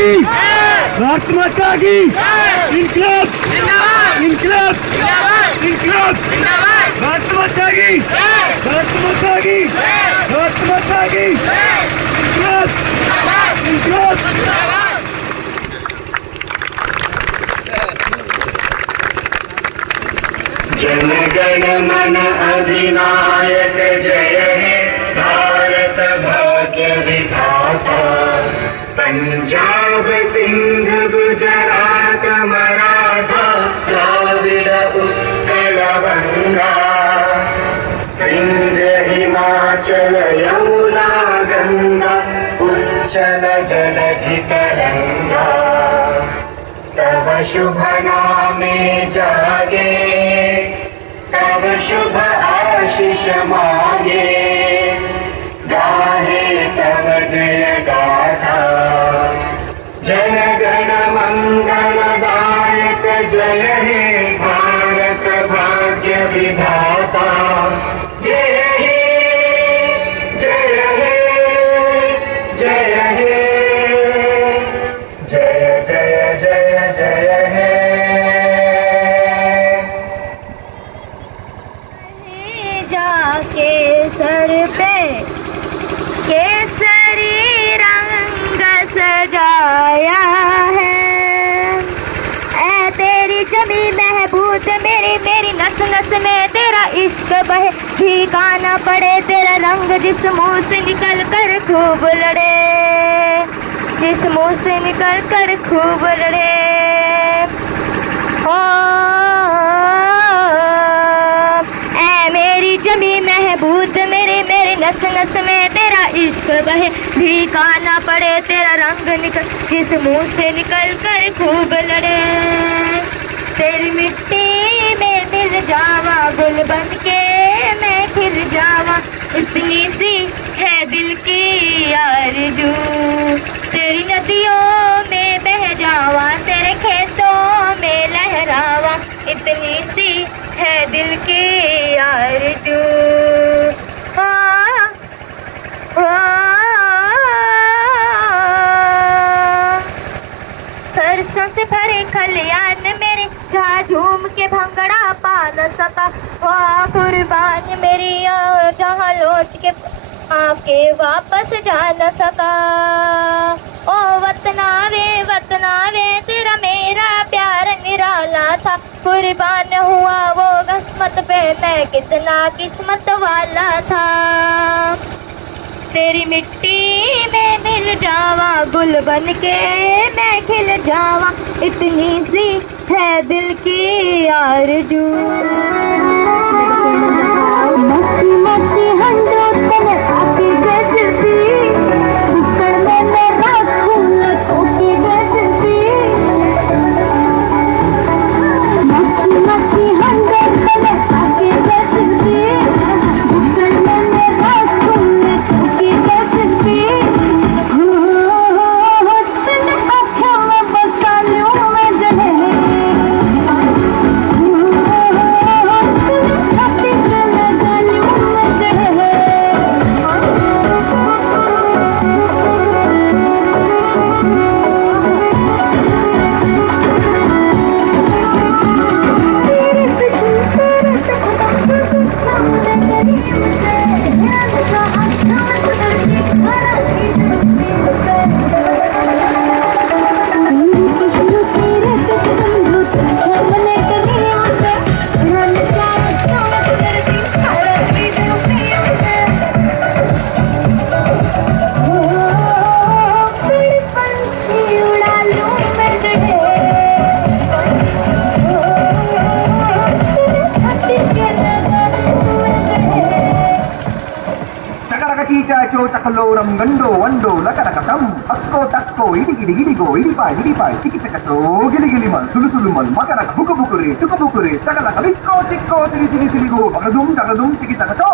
की, भारत माता की, इनकलाब इनकलाब इनकलाब, भारत माता की, भारत माता की, भारत माता की, इनकलाब इनकलाब। जन गण मन अधिनायक जय हे भारत भाग्य विधाता। पंजाब सिंध गुजरात मराठा द्राविड़ उत्कल गंगा, विंध्य हिमाचल यमुना गंगा उच्चल जलधि तरंगा। तव शुभ नामे जागे, तव शुभ आशीष मांगे, गाहे तव जय गाथा। जन गण मंगलदायक जय हे भारत भाग्य विधाता। जय हे जय हे जय हे, जय जय जय जय हे। जाके सर पे केसरी रंग सजाया है, ऐ तेरी जमी महबूब मेरी मेरी नस नस में तेरा इश्क बहे। भीगा न पड़े तेरा रंग जिस मुंह से निकल कर खूब लड़े, जिस मुंह से निकल कर खूब लड़े। ओ ऐ मेरी जमी महबूब मेरी मेरी नस नस में तेरा इश्क बहे। भीगा न पड़े तेरा रंग निकल जिस मुंह से निकल कर खूब लड़े। तेरी मिट्टी में मिल जावा गुल बन के मैं खिल जावा, इतनी सी है दिल की आरज़ू। तेरी नदियों में बह जावा तेरे खेतों में लहरावा, इतनी सी है दिल की आरज़ू। सरसों से भरे खलियान मेरे जहाँ झूम के भंगड़ा पा न सका, वाह कुर्बान मेरी जहाँ लौट के आके वापस जा न सका। ओ वतनावे तेरा मेरा प्यार निराला था, कुर्बान हुआ वो किस्मत पे मैं कितना किस्मत वाला था। तेरी मिट्टी में मिल जावा गुल बन के मैं खिल जावा, इतनी सी है दिल की आरज़ू। मस्ती मस्ती हंडो तने आके जैसी बुक्कड़ में मैं राखूं लटोके जैसी। मस्ती मस्ती हंडो तने आके जैसी बुक्कड़ में मैं राखूं लटोके जैसी। हो तने आँखों में बसा लूं मैं जहे, चाचो चकलोरम गंडो वंडो लकरकटम अक्को तक्को इडिगिडि गिडिगो इडिपाय चिकी चकटो गिली गिली मल सुलु सुलु मल मकरक बुक बुकुरे टुक बुकुरे चकलक लिक्को टिक्को तिली तिली तिलिगो बगदुम चिकी चकटो।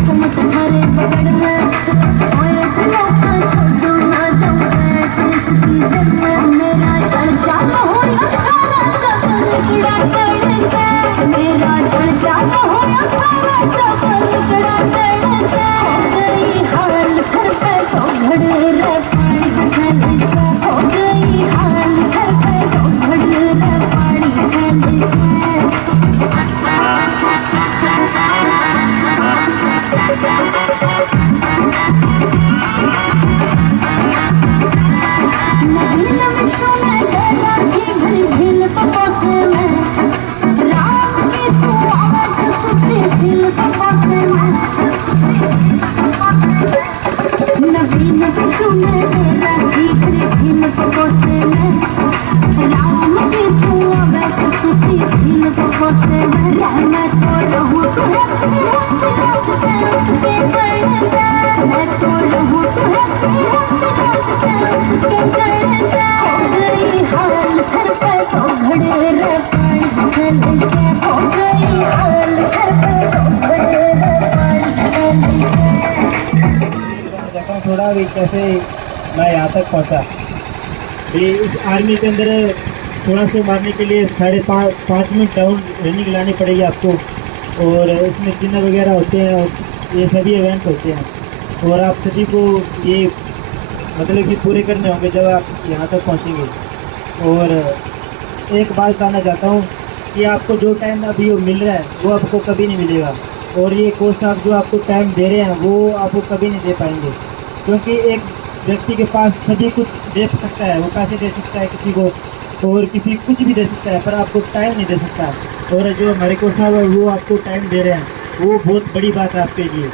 किस्मत भरे पकड़ ले ओए लोका छोड़ो ना जाऊं मैं किसी जन्म मेरा चढ़ जाता हो या सारा डबल लिकड़ा चढ़ता मेरा चढ़ जाता हो या सारा डबल लिकड़ा चढ़ता हो गई हाल घर पे तो घड़े रे पानी झलका हो गई हाल घर पे तो घड़े रे पानी झलका थोड़ा भी कैसे मैं यहाँ तक पहुँचा। ये इस आर्मी के अंदर थोड़ा से मारने के लिए 5.5 मिनट डाउन रनिंग लानी पड़ेगी आपको, और इसमें चिन्ह वगैरह होते हैं और ये सभी इवेंट होते हैं और आप सभी को ये मतलब कि पूरे करने होंगे जब आप यहाँ तक पहुँचेंगे। और एक बात बताना चाहता हूँ कि आपको जो टाइम अभी मिल रहा है वो आपको कभी नहीं मिलेगा, और ये कोच साहब जो आपको टाइम दे रहे हैं वो आपको कभी नहीं दे पाएंगे, क्योंकि एक व्यक्ति के पास सभी कुछ दे सकता है, वो पैसे दे सकता है किसी को और किसी कुछ भी दे सकता है, पर आपको टाइम नहीं दे सकता। और जो हमारे कोच साहब है वो आपको टाइम दे रहे हैं, वो बहुत बड़ी बात है आपके लिए।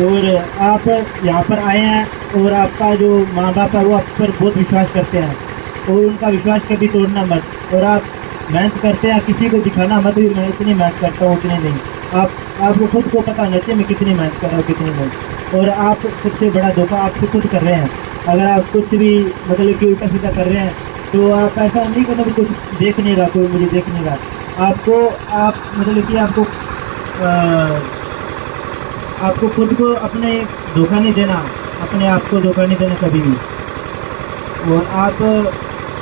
और आप यहाँ पर आए हैं और आपका जो माँ बाप है वो आप पर बहुत विश्वास करते हैं, और उनका विश्वास कभी तोड़ना मत। और आप मेहनत करते हैं, किसी को दिखाना मत भी मैं इतनी मेहनत करता हूँ उतनी नहीं। आपको खुद को पता नहीं चाहिए मैं कितनी मेहनत कर रहा हूँ कितनी नहीं। और आप सबसे बड़ा धोखा आपसे खुद कर रहे हैं। अगर आप कुछ भी मतलब कि उल्टा सीधा कर रहे हैं तो आप ऐसा नहीं करना कि कुछ देख नहीं रहा, कोई मुझे देख नहीं रहा। आप मतलब कि आपको खुद को अपने धोखा नहीं देना, अपने आप को धोखा नहीं देना कभी भी। और आप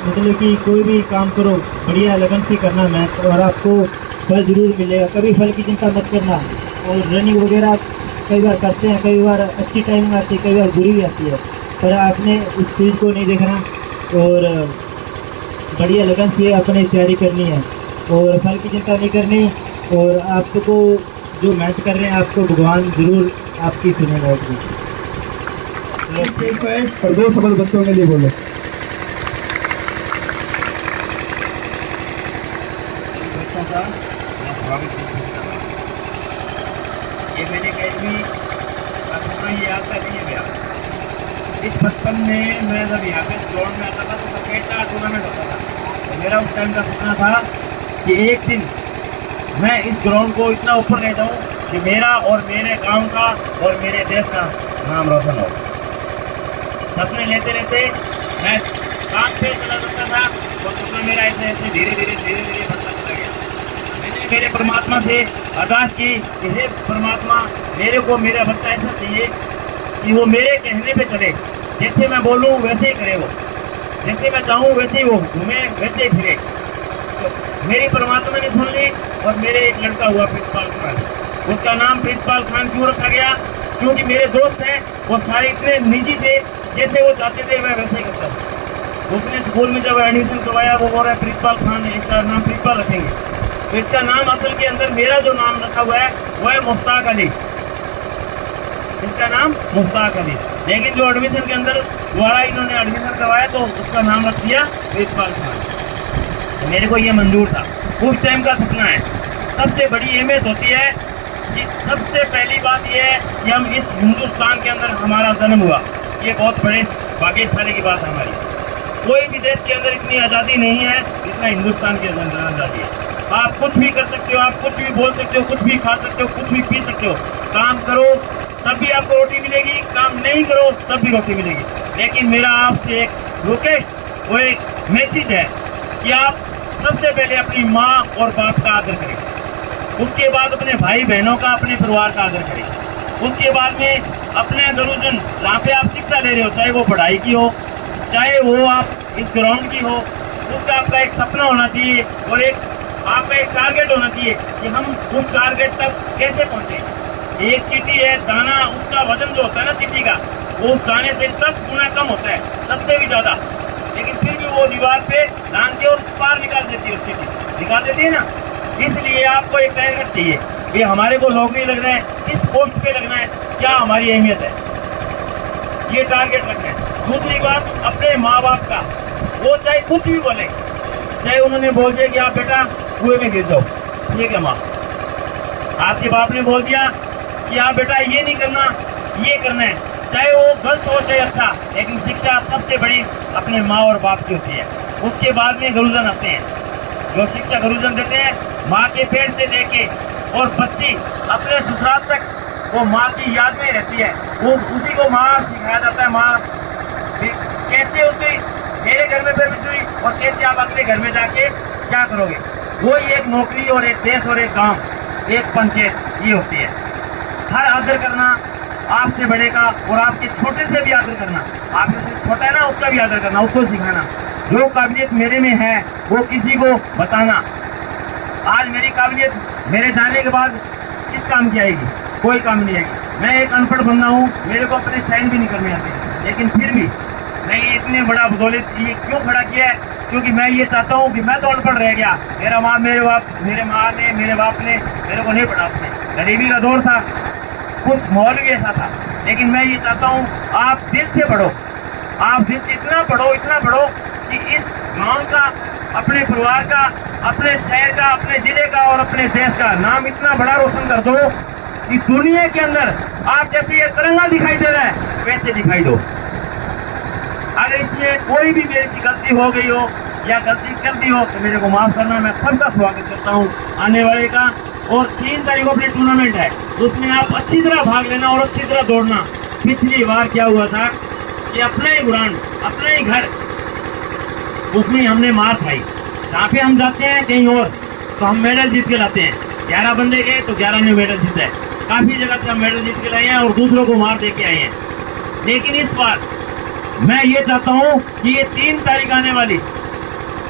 मतलब कि कोई भी काम करो बढ़िया लगन से करना मेहनत, और आपको फल ज़रूर मिलेगा। कभी फल की चिंता मत करना। और रनिंग वगैरह कई बार करते हैं, कई बार अच्छी टाइमिंग आती है, कई बार बुरी भी आती है, पर आपने उस चीज़ को नहीं देखना और बढ़िया लगन से अपनी तैयारी करनी है और फल की चिंता नहीं करनी। और आपको जो मेहनत कर रहे हैं आपको भगवान ज़रूर आपकी सुनेगा। और 2 सफल बच्चों के लिए बोलो। ये मेरी अकेडमी पूरा ये याद नहीं है मेरा। इस बचपन में मैं जब यहाँ पे ग्राउंड में आता था तो क्रिकेट का टूर्नामेंट होता था, तो मेरा उस टाइम का सपना था कि एक दिन मैं इस ग्राउंड को इतना ऊपर ले जाऊँ कि मेरा और मेरे गांव का और मेरे देश का नाम रोशन हो। सपने लेते लेते मैं काम पे चला जाता था और सपना मेरा ऐसे ऐसे धीरे धीरे बढ़ता चला गया। मैंने मेरे परमात्मा से अरदास की कि हे परमात्मा, मेरे को मेरा बच्चा ऐसा चाहिए कि वो मेरे कहने पे चले, जैसे मैं बोलूँ वैसे ही करे, वो जैसे मैं चाहूँ वैसे ही वो घूमे, वैसे ही फिरे। तो मेरी परमात्मा ने सुन ली और मेरे एक लड़का हुआ प्रिंसिपाल खान। उसका नाम प्रिंसिपाल खान क्यों रखा गया? क्योंकि मेरे दोस्त हैं वो सारे इतने निजी थे, जैसे वो चाहते थे मैं वैसे ही करता था। उसने स्कूल में जब एडमिशन करवाया वो बोल रहा है प्रिंसिपाल खान है, इसका नाम प्रिंसिपाल रखेंगे। तो इसका नाम असल के अंदर मेरा जो नाम रखा हुआ है वो है मुश्ताक अली। इसका नाम मुश्ताक अली, लेकिन जो एडमिशन के अंदर द्वारा इन्होंने एडमिशन करवाया तो उसका नाम रख दिया प्रिंसिपाल खान। तो मेरे को ये मंजूर था, उस टाइम का सपना है। सबसे बड़ी अहमियत होती है कि सबसे पहली बात यह है कि हम इस हिंदुस्तान के अंदर हमारा जन्म हुआ, ये बहुत बड़े भाग्यशाली की बात है हमारी। कोई भी देश के अंदर इतनी आज़ादी नहीं है जितना हिंदुस्तान के अंदर आज़ादी है। आप कुछ भी कर सकते हो, आप कुछ भी बोल सकते हो, कुछ भी खा सकते हो, कुछ भी पी सकते हो। काम करो तब भी आपको रोटी मिलेगी, काम नहीं करो तब भी रोटी मिलेगी। लेकिन मेरा आपसे एक रिक्वेस्ट, वो एक मैसेज है कि आप सबसे पहले अपनी माँ और बाप का आदर करें। उसके बाद अपने भाई बहनों का, अपने परिवार का आदर करें। उसके बाद में अपने गुरुजन जहाँ पे आप शिक्षा ले रहे हो, चाहे वो पढ़ाई की हो, चाहे वो आप इस ग्राउंड की हो, उसका आपका एक सपना होना चाहिए और एक आपका एक टारगेट होना चाहिए कि हम उस टारगेट तक कैसे पहुंचे। एक चीटी है दाना, उसका वजन जो होता है ना चीटी का, वो उस दाने से 10 गुना कम होता है, 10 से भी ज्यादा, लेकिन फिर भी वो दीवार पे लांग के और पार निकाल देती है, उस चीटी निकाल देती है ना। इसलिए आपको एक टारगेट चाहिए कि हमारे को नौकरी लगना है, किस पोस्ट पे लगना है, क्या हमारी अहमियत है, ये टारगेट रखना है। दूसरी बात, अपने माँ बाप का, वो चाहे कुछ भी बोले, चाहे उन्होंने बोल दिया कि आप बेटा कुएं में गिर जाओ, ठीक है माँ, आपके बाप ने बोल दिया कि आप बेटा ये नहीं करना, ये करना है, चाहे वो गलत हो चाहे अच्छा, लेकिन शिक्षा सबसे बड़ी अपने माँ और बाप की होती है। उसके बाद में गुरुजन आते हैं, जो शिक्षा गुरुजन देते हैं माँ के पेट से लेके, और बच्ची अपने ससुराल तक वो माँ की याद में रहती है, वो उसी को माँ सिखाया जाता है। माँ कैसे उसकी मेरे घर में परमिट हुई और कैसे आप अपने घर में जाके क्या करोगे, वो एक नौकरी और एक देश और एक गांव, एक पंचायत, ये होती है। हर आदर करना आपसे बड़े का, और आपके छोटे से भी आदर करना, आपसे से छोटा है ना उसका भी आदर करना, उसको सिखाना। जो काबिलियत मेरे में है वो किसी को बताना। आज मेरी काबिलियत मेरे जाने के बाद किस काम की आएगी, कोई काम नहीं आएगी। मैं एक अनपढ़ बंदा हूँ, मेरे को अपने साइन भी नहीं करने आते, लेकिन फिर भी मैं ये इतने बड़ा बदौलत ये क्यों खड़ा किया है, क्योंकि मैं ये चाहता हूँ कि मैं तो अनपढ़ रह गया, मेरा माँ मेरे माँ ने मेरे बाप ने मेरे को नहीं पढ़ा, उसने गरीबी का दौर था, कुछ माहौल भी ऐसा था, लेकिन मैं ये चाहता हूँ आप दिल से पढ़ो, आप दिल से इतना पढ़ो कि इस गांव का, अपने परिवार का, अपने शहर का, अपने जिले का और अपने देश का नाम इतना बड़ा रोशन कर दो कि दुनिया के अंदर आप जैसे ये तिरंगा दिखाई दे रहा है वैसे दिखाई दो। अगर इसमें कोई भी मेरी गलती हो गई हो या गलती कर दी हो तो मेरे को माफ करना, मैं सबका स्वागत करता हूँ आने वाले का। और 3 तारीख को अपनी टूर्नामेंट है, उसमें आप अच्छी तरह भाग लेना और अच्छी तरह दौड़ना। पिछली बार क्या हुआ था कि अपना ही ग्राउंड, अपना ही घर, उसमें हमने मार खाई। जहाँ पे हम जाते हैं कहीं और तो हम मेडल जीत के लाते हैं, 11 बंदे गए तो 11 ने मेडल जीता है, काफी जगह से हम मेडल जीत के लाए हैं और दूसरों को मार दे के आए हैं। लेकिन इस बार मैं ये चाहता हूँ कि ये 3 तारीख आने वाली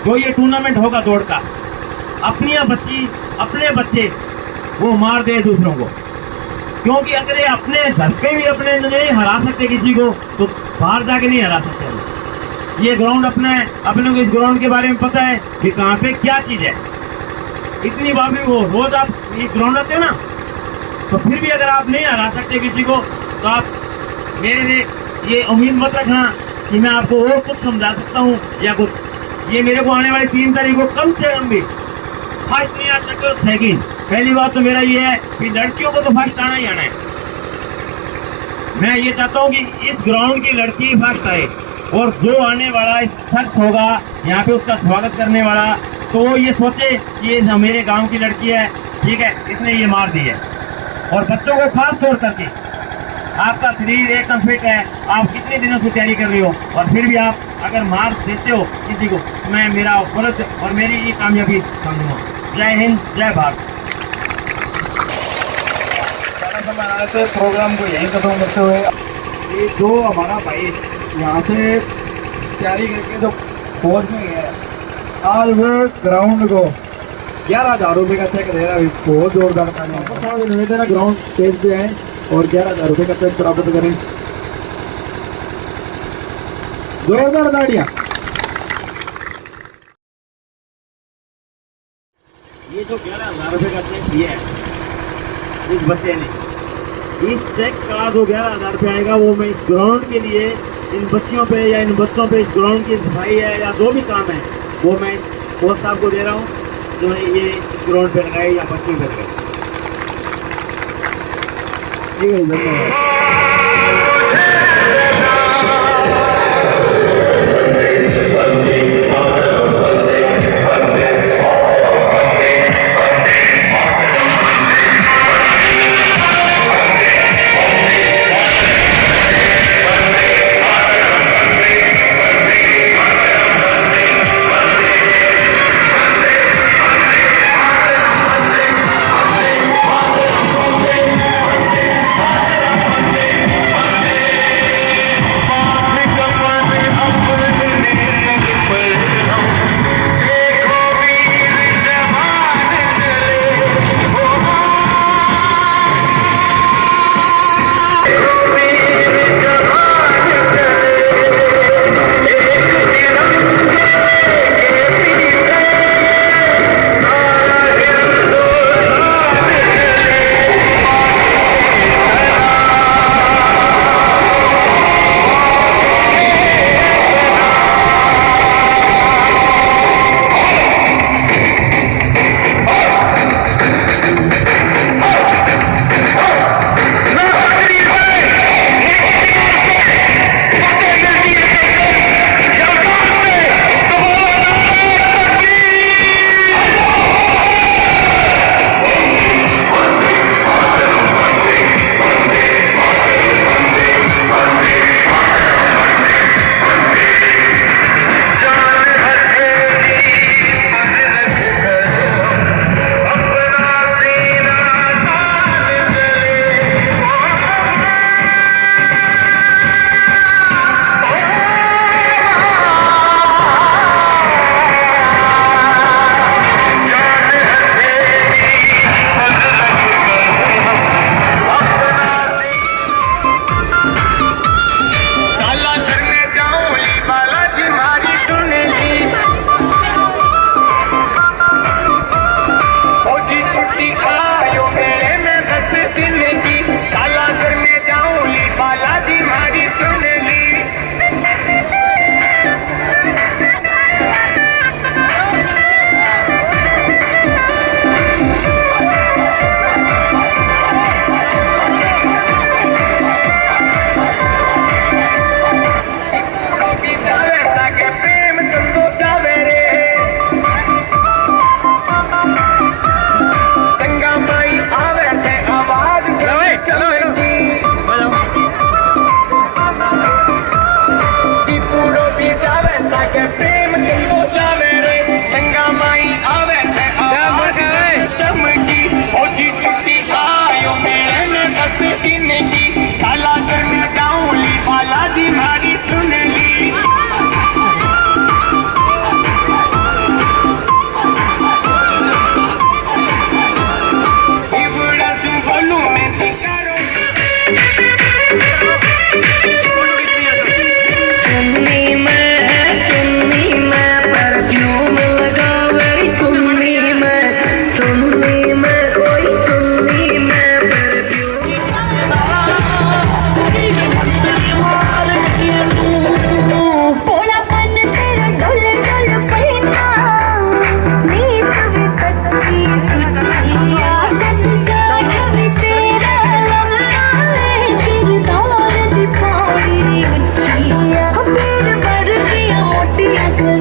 जो ये टूर्नामेंट होगा दौड़ का, अपनी बच्ची अपने बच्चे वो मार दे दूसरों को, क्योंकि अगर ये अपने घर पे भी अपने नहीं हरा सकते किसी को तो बाहर जाके नहीं हरा सकते। ये ग्राउंड अपना है, अपने को इस ग्राउंड के बारे में पता है कि कहाँ पे क्या चीज है। इतनी बार भी वो रोज आप ये ग्राउंड आते हो ना, तो फिर भी अगर आप नहीं हरा सकते किसी को तो आप मेरे लिए ये उम्मीद मत रखना कि मैं आपको और कुछ समझा सकता हूँ या कुछ। ये मेरे को आने वाली 3 तारीख को कम से कम भी फर्स्ट नहीं आ सकते, सेकंड। पहली बात तो मेरा ये है कि लड़कियों को तो फर्स्ट आना ही आना है। मैं ये चाहता हूँ कि इस ग्राउंड की लड़की फर्स्ट आए, और जो आने वाला शख्स होगा यहाँ पे उसका स्वागत करने वाला, तो वो ये सोचे कि ये मेरे गांव की लड़की है, ठीक है, इसने ये मार दी है। और बच्चों को खास तौर करके, आपका शरीर एकदम फिट है, आप कितने दिनों से तैयारी कर रही हो और फिर भी आप अगर मार देते हो किसी को, मैं मेरा फर्ज और मेरी ये कामयाबी समझूंगा। जय हिंद, जय भारत। ज़्यादा समय आए थे प्रोग्राम को यहीं खत्म करते हुए, ये जो हमारा भाई यहाँ से तैयारी करके जो फौज में गया है, आज वो ग्राउंड को 11,000 रुपये का चेक दे रहा है। बहुत जोरदार काम है। निवेदन है ग्राउंड स्टेज पे आए और 11,000 रुपये का चेक प्राप्त करें। जोरदार गाड़ियाँ। ये जो 11,000 रुपये का चेक दिया है इस बच्चे ने, इस चेक का जो 11,000 रुपये आएगा वो मैं इस ग्राउंड के लिए, इन बच्चियों पे या इन बच्चों पे, इस ग्राउंड की सफाई है या जो भी काम है वो मैं कोच साहब को दे रहा हूँ, जो ये ग्राउंड पे लगाए या बच्ची पे लगाए। ठीक है, धन्यवाद। दिया कर